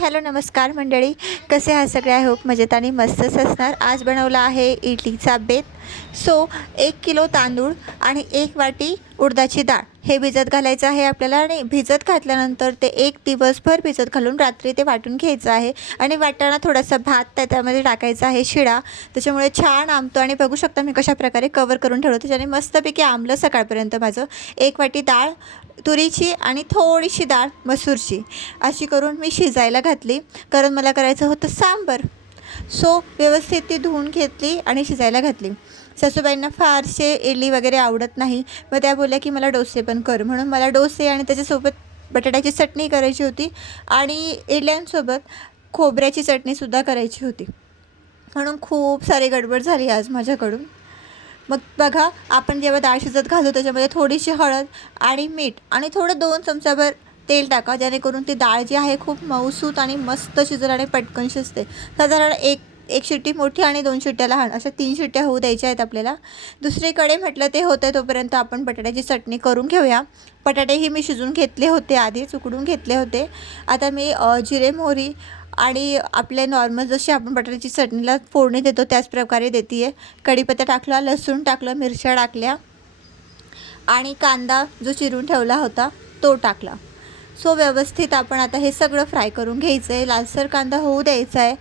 Hello नमस्कार मंडळी, कसे आहात सगळे? आय होप मजेत आणि मस्तच असणार. आज बनवला आहे इडलीचा बेत. 1 किलो तांदूळ आणि 1 वाटी उडदाची डाळ हे भिजत घालायचं आहे आपल्याला. आणि भिजत घातल्यानंतर ते 1 दिवसभर भिजत घालून रात्री ते वाटून घ्यायचं आहे. आणि वाटताना थोडासा भात त्यामध्ये टाकायचा आहे, शिळा, त्याच्यामुळे छान आंबतो. आणि बघू शकता मी कशा प्रकारे कवर करून ठेवलं, त्याच्याने मस्तपैकी आंबलं सकाळपर्यंत माझं. 1 वाटी डाळ तुरीची आणि थोडीशी डाळ मसूरची अशी करून मी शिजायला घातली, कारण मला करायचं होतं सांबर. व्यवस्थित ती धुवून घेतली आणि शिजायला घातली. सासूबाईंना फारसे इडली वगैरे आवडत नाही, मग त्या बोलल्या की मला डोसे पण कर. म्हणून मला डोसे आणि त्याच्यासोबत बटाट्याची चटणी करायची होती आणि इडल्यांसोबत खोबऱ्याची चटणीसुद्धा करायची होती. म्हणून खूप सारी गडबड झाली आज माझ्याकडून. मग बघा, आपण जेव्हा डाळ शिजत घालतो त्याच्यामध्ये थोडीशी हळद आणि मीठ आणि थोडं 2 चमचाभर तेल टाका, जेणेकरून ती डाळ जी आहे खूप मऊसूत आणि मस्त शिजेल आणि पटकन शिजते. साधारण एक शिट्टी मोठी आणि 2 शिट्ट्या लहान, अशा 3 शिट्ट्या होऊ द्यायच्या आहेत आपल्याला. दुसरीकडे म्हटलं ते होतं तोपर्यंत आपण बटाट्याची चटणी करून घेऊया. बटाटेही मी शिजून घेतले होते, आधीच उकडून घेतले होते. आता मी जिरे मोहरी आणि आपले नॉर्मल जशी आपण बटाट्याची चटणीला फोडणी देतो त्याच प्रकारे देते आहे. कढीपत्ता टाकला, लसूण टाकलं, मिरच्या टाकल्या आणि कांदा जो चिरून ठेवला होता तो टाकला. व्यवस्थित आपण आता हे सगळं फ्राय करून घ्यायचं आहे. लालसर कांदा होऊ द्यायचा आहे,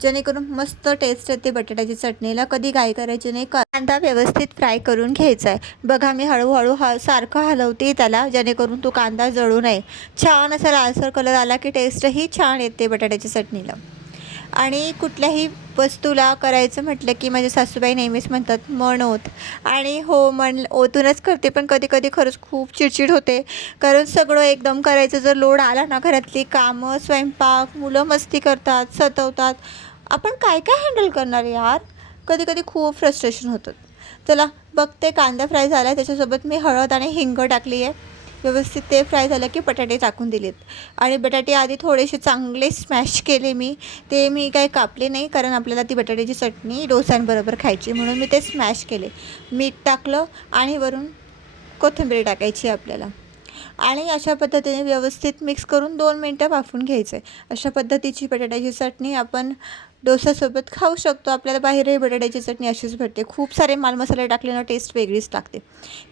जेणेकरून मस्त टेस्ट येते बटाट्याची चटणीला. कधी घाई करायची नाही, कांदा व्यवस्थित फ्राय करून घ्यायचा आहे. बघा, मी हळूहळू सारखं हलवते त्याला, जेणेकरून तो कांदा जळू नये. छान असा लालसर कलर आला की टेस्टही छान येते बटाट्याच्या चटणीला. आणि कुठल्याही वस्तूला करायचं म्हटलं की माझ्या सासूबाई नेहमीच म्हणतात मन ओत. आणि हो, मन ओतूनच करते, पण कधी कधी खरंच खूप चिडचिड होते, कारण सगळं एकदम करायचं जर लोड आला ना, घरातली कामं, स्वयंपाक, मुलं मस्ती करतात, सतवतात, आपण काय काय हँडल करणार यार. कधी कधी खूप फ्रस्ट्रेशन होतं. चला बघते, कांदा फ्राय झाला आहे, त्याच्यासोबत मी हळद आणि हिंग टाकली आहे. व्यवस्थित ते फ्राय झालं की बटाटे टाकून दिलेत. आणि बटाटे आधी थोडेसे चांगले स्मॅश केले मी. ते मी काही कापले नाही, कारण आपल्याला ती बटाट्याची चटणी डोस्यांबरोबर खायची, म्हणून मी ते स्मॅश केले. मीठ टाकलं आणि वरून कोथिंबीर टाकायची आपल्याला. आणि अशा पद्धतीने व्यवस्थित मिक्स करून 2 मिनटं वाफवून घ्यायचं आहे. अशा पद्धतीची बटाट्याची चटणी आपण डोसासोबत खाऊ शकतो. आपल्याला बाहेरही बटाट्याची चटणी अशीच भेटते. खूप सारे मसाले टाकले ना, टेस्ट वेगळीच लागते.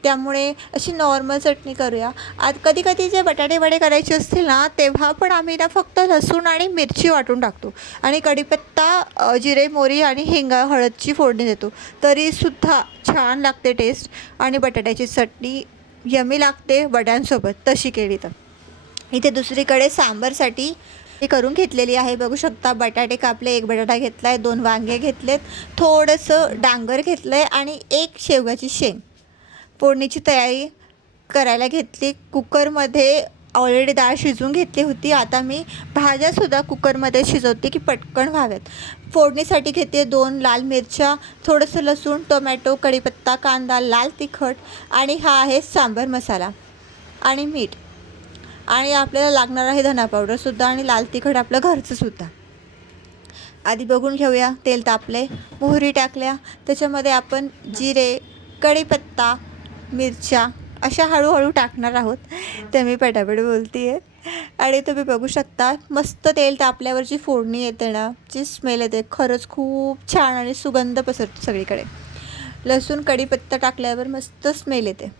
त्यामुळे अशी नॉर्मल चटणी करूया. आज कधी कधी जे बटाटे वडे करायचे असतील ना, तेव्हा पण आम्ही ना फक्त लसूण आणि मिरची वाटून टाकतो आणि कढीपत्ता, जिरे मोहरी आणि हिंग, हळदची फोडणी देतो, तरीसुद्धा छान लागते टेस्ट. आणि बटाट्याची चटणी यमी लागते वड्यांसोबत तशी केली तर. इथे दुसरीकडे सांबारसाठी हे करून घेतलेली आहे. बघू शकता, बटाटे कापले, 1 बटाटा घेतला आहे, 2 वांगे घेतलेत, थोडंसं डांगर घेतलं आहे आणि 1 शेवगाची शेंग. फोडणीची तयारी करायला घेतली. कुकरमध्ये ऑलरेडी डाळ शिजवून घेतली होती. आता मी भाज्यासुद्धा कुकरमध्ये शिजवते की पटकन व्हाव्यात. फोडणीसाठी घेते 2 लाल मिरच्या, थोडंसं लसूण, टोमॅटो, कढीपत्ता, कांदा, लाल तिखट आणि हा आहे सांबार मसाला आणि मीठ. आणि आपल्याला लागणार आहे धना पावडरसुद्धा आणि लाल तिखट आपलं घरचंसुद्धा. आधी बघून घेऊया. तेल तापले, मोहरी टाकल्या, त्याच्यामध्ये आपण जिरे, कढीपत्ता, मिरच्या अशा हळूहळू टाकणार आहोत. तर मी पटापट बोलते आहे. आणि तुम्ही बघू शकता, मस्त तेल तापल्यावरची फोडणी येते ना, जी स्मेल येते, खरंच खूप छान आणि सुगंध पसरतो सगळीकडे. लसूण कढीपत्ता टाकल्यावर मस्त स्मेल येते.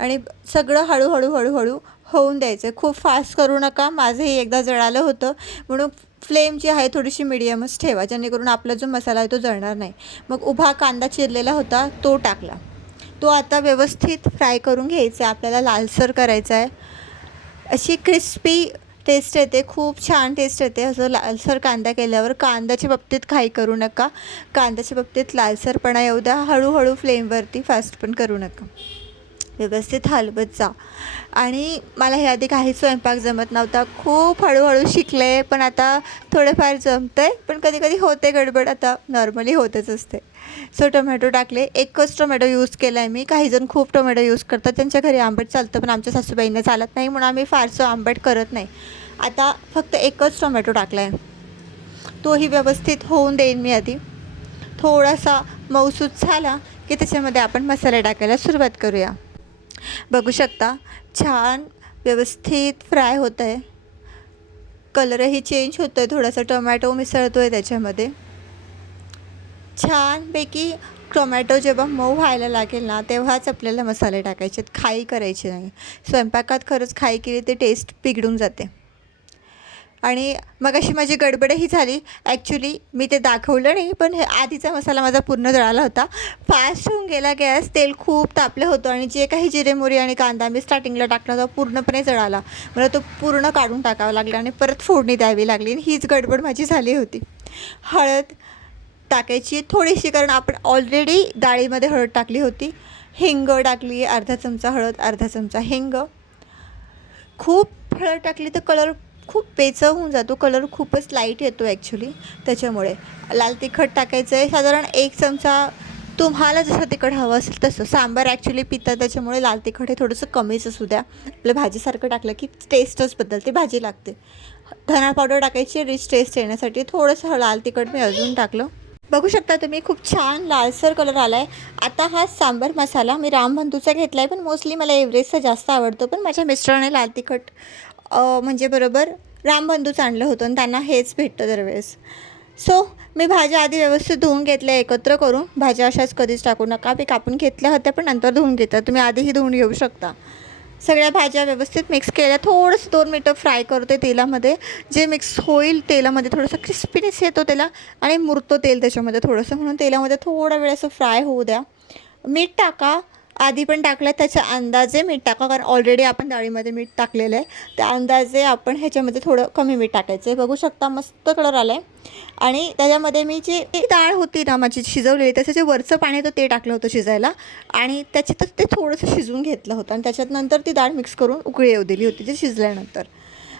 आणि सगळं हळूहळू हळूहळू होऊन द्यायचं. खूप फास्ट करू नका, माझंही एकदा जळालं होतं, म्हणून फ्लेम जी आहे थोडीशी मिडियमच ठेवा, जेणेकरून आपला जो मसाला आहे तो जळणार नाही. मग उभा कांदा चिरलेला होता तो टाकला. तो आता व्यवस्थित फ्राय करून घ्यायचा आहे, आपल्याला लालसर करायचा आहे. अशी क्रिस्पी टेस्ट येते, खूप छान टेस्ट येते असं लालसर कांदा केल्यावर. कांद्याच्या बाबतीत घाई करू नका, कांद्याच्या बाबतीत लालसरपणा येऊ द्या, हळूहळू फ्लेमवरती, फास्ट पण करू नका. व्यवस्थित हलवत जा. आणि मला ह्याआधी काही स्वयंपाक जमत नव्हता, खूप हळूहळू शिकले, पण आता थोडंफार जमतं आहे. पण कधी कधी होते गडबड, आता नॉर्मली होतच असते. टोमॅटो टाकले, 1च टोमॅटो यूज केला आहे मी. काहीजण खूप टोमॅटो यूज करतात, त्यांच्या घरी आंबट चालतं, पण आमच्या सासूबाईंना चालत नाही, म्हणून आम्ही फारसं आंबट करत नाही. आता फक्त 1च टोमॅटो टाकला आहे, तोही व्यवस्थित होऊन देईन मी. आधी थोडासा मऊसूत झाला की त्याच्यामध्ये आपण मसाले टाकायला सुरुवात करूया. बघू शकता, छान व्यवस्थित फ्राय होतं आहे. कलरही चेंज होतो आहे, थोडासा टोमॅटो मिसळतो आहे त्याच्यामध्ये. छानपैकी टोमॅटो जेव्हा मऊ व्हायला लागेल ना, तेव्हाच आपल्याला मसाले टाकायचे आहेत, घाई करायची नाही. स्वयंपाकात खरंच घाई केली ते टेस्ट बिघडून जाते. आणि मग अशी माझी गडबडही झाली. ॲक्च्युली मी ते दाखवलं नाही, पण हे आधीचा मसाला माझा पूर्ण जळाला होता. फास्ट होऊन गेला गॅस, तेल खूप तापलं होतं आणि जे काही जिरे मोहरी आणि कांदा मी स्टार्टिंगला टाकला होता पूर्णपणे जळाला. मला तो पूर्ण काढून टाकावा लागला आणि परत फोडणी द्यावी लागली आणि हीच गडबड माझी झाली होती. हळद टाकायची थोडीशी, कारण आपण ऑलरेडी डाळीमध्ये हळद टाकली होती. हिंग टाकली, अर्धा चमचा हळद, अर्धा चमचा हिंग. खूप हळद टाकली तर कलर खूप बेचव होऊन जातो, कलर खूपच लाईट येतो ॲक्च्युली. त्याच्यामुळे लाल तिखट टाकायचं आहे साधारण 1 चमचा. तुम्हाला जसं तिखट हवं असेल तसं. सांबार ॲक्च्युली पितं, त्याच्यामुळे लाल तिखट हे थोडंसं कमीच असू द्या. आपलं भाजीसारखं टाकलं की टेस्टच बदलते, भाजी लागते. धना पावडर टाकायची रिच टेस्ट येण्यासाठी. थोडंसं लाल तिखट मी अजून टाकलं. बघू शकता तुम्ही, खूप छान लालसर कलर आला आहे. आता हा सांबार मसाला मी रामबंधूचा घेतला आहे, पण मोस्टली मला एव्हरेस्टचा जास्त आवडतो. पण माझ्या मिस्टरांनी लाल तिखट म्हणजे बरोबर रामबंधूचं आणलं होतं आणि त्यांना हेच भेटतं दरवेळेस. सो मी भाज्या आधी व्यवस्थित धुवून घेतल्या एकत्र करून. भाज्या अशाच कधीच टाकू नका. मी कापून घेतल्या होत्या पण नंतर धुवून घेतात, तुम्ही आधीही धुवून घेऊ शकता. सगळ्या भाज्या व्यवस्थित मिक्स केल्या. थोडंसं 2 मिनटं फ्राय करते तेलामध्ये. जे मिक्स होईल तेलामध्ये थोडंसं क्रिस्पीनेस येतो त्याला आणि मुरतो तेल त्याच्यामध्ये थोडंसं, म्हणून तेलामध्ये थोडा वेळ असं फ्राय होऊ द्या. मीठ टाका, आधी पण टाकलं त्याच्या अंदाजे मीठ टाका, कारण ऑलरेडी आपण डाळीमध्ये मीठ टाकलेलं आहे. त्या अंदाजे आपण ह्याच्यामध्ये थोडं कमी मीठ टाकायचं आहे. बघू शकता मस्त कलर आला आहे. आणि त्याच्यामध्ये मी जी डाळ होती ना माझी शिजवलेली, त्याचं जे वरचं पाणी होतं ते टाकलं होतं शिजायला आणि त्याच्यातच ते थोडंसं शिजवून घेतलं होतं आणि त्याच्यात नंतर ती डाळ मिक्स करून उकळी येऊ दिली होती ते शिजल्यानंतर.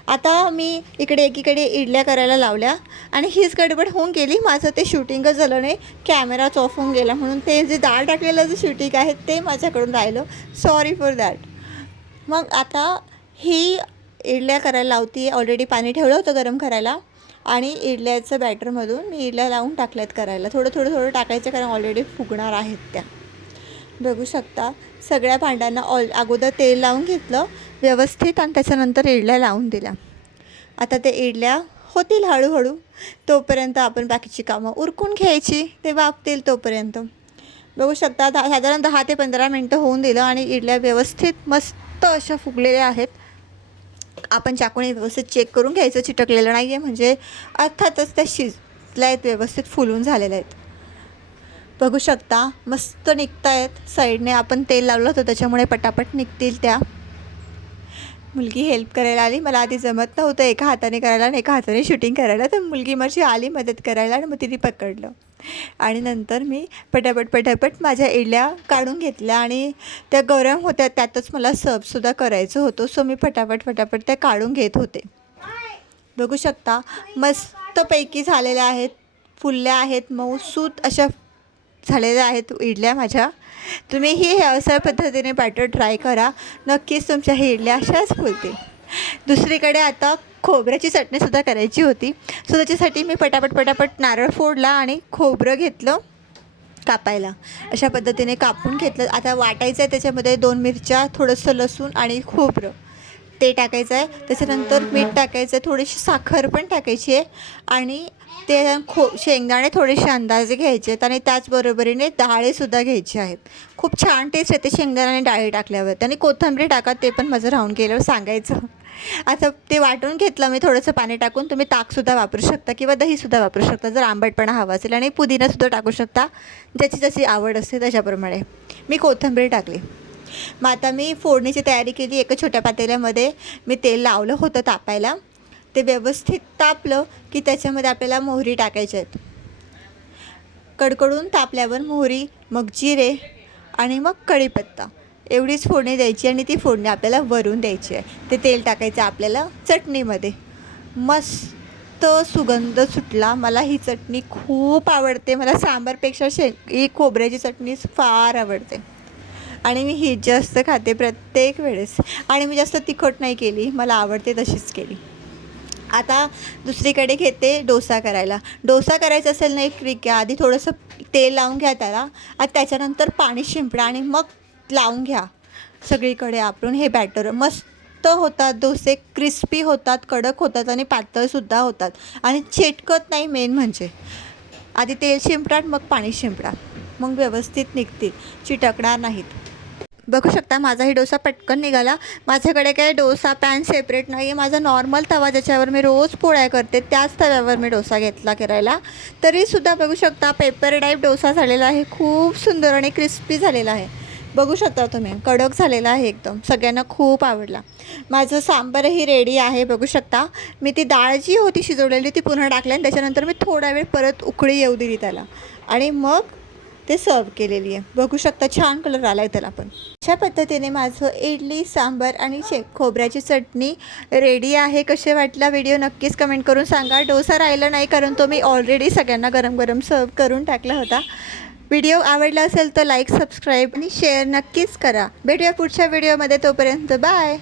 आता मी एकीकडे इडल्या करायला लावल्या आणि हीच गडबड होऊन गेली. माझं ते शूटिंगच झालं नाही, कॅमेराच ऑफ होऊन गेला, म्हणून ते जे डाळ टाकलेलं जे शूटिंग आहे ते माझ्याकडून राहिलं. Sorry for that. मग आता ही इडल्या करायला लावते. ऑलरेडी पाणी ठेवलं होतं गरम करायला आणि इडल्याचं बॅटरमधून मी इडल्या लावून टाकल्यात करायला. थोडं टाकायचं, कारण ऑलरेडी फुगणार आहेत त्या. बघू शकता सगळ्या भांड्यांना अगोदर तेल लावून घेतलं व्यवस्थित आणि त्याच्यानंतर इडल्या लावून दिल्या. आता ते इडल्या होतील हळूहळू, तोपर्यंत आपण बाकीची कामं उरकून घ्यायची, ते वाफतील तोपर्यंत. बघू शकता साधारण 10 ते 15 मिनटं होऊन दिलं आणि इडल्या व्यवस्थित मस्त अशा फुगलेल्या आहेत. आपण चाकूने व्यवस्थित चेक करून घ्यायचं, चिटकलेलं नाही आहे म्हणजे अर्थातच त्या शिजल्या आहेत, व्यवस्थित फुलून झालेल्या आहेत. बघू शकता मस्त निघत आहेत. साईडने आपण तेल लावलं होतं त्याच्यामुळे पटापट निघतील त्या. मुलगी हेल्प करायला आली. मला आधी जमत नव्हतं एका हाताने करायला आणि एका हाताने शूटिंग करायला, तर मुलगी माझी आली मदत करायला आणि मग तिने पकडलं आणि नंतर मी पटापट माझ्या इडल्या काढून घेतल्या आणि त्या गरम होत्या, त्यातच मला सर्वसुद्धा करायचं होतं. सो मी पटापट त्या काढून घेत होते. बघू शकता मस्तपैकी झालेल्या आहेत, फुलल्या आहेत, मऊसूत अशा झालेल्या आहेत इडल्या माझ्या. तुम्हीही हे अशा पद्धतीने बॅटर ट्राय करा, नक्कीच तुमच्या हे इडल्या अशाच फुलतील. दुसरीकडे आता खोबऱ्याची चटणीसुद्धा करायची होती. सो त्याच्यासाठी मी पटापट नारळ फोडला आणि खोबरं घेतलं कापायला. अशा पद्धतीने कापून घेतलं. आता वाटायचं आहे त्याच्यामध्ये 2 मिरच्या, थोडंसं लसूण आणि खोबरं ते टाकायचं आहे. त्याच्यानंतर मीठ टाकायचं आहे, थोडीशी साखर पण टाकायची आहे आणि ते शेंगदाणे थोडेसे अंदाजे घ्यायचे आहेत आणि त्याचबरोबरीने डाळीसुद्धा घ्यायची आहेत. खूप छान टेस्ट येते शेंगदाणे आणि डाळी टाकल्यावर. आणि कोथिंबीर टाका, ते पण माझं राहून गेल्यावर सांगायचं. आता ते वाटून घेतलं मी थोडंसं पाणी टाकून. तुम्ही ताकसुद्धा वापरू शकता किंवा दहीसुद्धा वापरू शकता जर आंबटपणा हवा असेल, आणि पुदिनासुद्धा टाकू शकता, ज्याची जशी आवड असते त्याच्याप्रमाणे. मी कोथिंबीर टाकली. मग आता मी फोडणीची तयारी केली. एका छोट्या पातेल्यामध्ये मी तेल लावलं होतं तापायला. ते व्यवस्थित तापलं की त्याच्यामध्ये आपल्याला मोहरी टाकायच्या आहेत. कडकडून तापल्यावर मोहरी, मग जिरे आणि मग कढीपत्ता एवढीच फोडणी द्यायची आणि ती फोडणी आपल्याला वरून द्यायची आहे. ते तेल टाकायचं आपल्याला चटणीमध्ये. मस्त सुगंध सुटला. मला ही चटणी खूप आवडते. मला सांबारपेक्षा ही खोबऱ्याची चटणी फार आवडते आणि मी ही जास्त खाते प्रत्येक वेळेस. आणि मी जास्त तिखट नाही केली, मला आवडते तशीच केली. आता दुसरीकडे घेते डोसा करायला. डोसा करायचा असेल ना, एक ट्रिक आहे. आधी थोडंसं तेल लावून घ्या त्याला आणि त्याच्यानंतर पाणी शिंपडा आणि मग लावून घ्या सगळीकडे. आपण हे बॅटर मस्त मस्त होतात डोसे, क्रिस्पी होतात, कडक होतात आणि पातळसुद्धा होतात आणि चिटकत नाही. मेन म्हणजे आधी तेल शिंपडा मग पाणी शिंपडा, मग व्यवस्थित निघतील, चिटकणार नाहीत. बघू शकता माझाही डोसा पटकन निघाला. माझ्याकडे काय डोसा पॅन सेपरेट नाही आहे, माझा नॉर्मल तवा ज्याच्यावर मी रोज पोळ्या करते त्याच तव्यावर मी डोसा घेतला करायला. तरीसुद्धा बघू शकता पेपर टाईप डोसा झालेला आहे, खूप सुंदर आणि क्रिस्पी झालेला आहे. बघू शकता तुम्ही, कडक झालेला आहे एकदम, सगळ्यांना खूप आवडला. माझं सांबारही रेडी आहे. बघू शकता मी ती डाळ जी होती शिजवलेली ती पुन्हा टाकली आणि त्याच्यानंतर मी थोडा वेळ परत उकळी येऊ दिली त्याला आणि मग ते सर्व केलेली आहे. बघू शकता छान कलर आला आहे त्याला पण. अशा पद्धतीने माझं इडली, सांबार आणि खोबऱ्याची चटणी रेडी आहे. कसे वाटला व्हिडिओ नक्कीच कमेंट करून सांगा. डोसा राहिला नाही कारण तो मी ऑलरेडी सगळ्यांना गरम गरम सर्व करून टाकला होता. व्हिडिओ आवडला असेल तर लाईक, सबस्क्राईब आणि शेअर नक्कीच करा. भेटूया पुढच्या व्हिडिओमध्ये, तोपर्यंत बाय.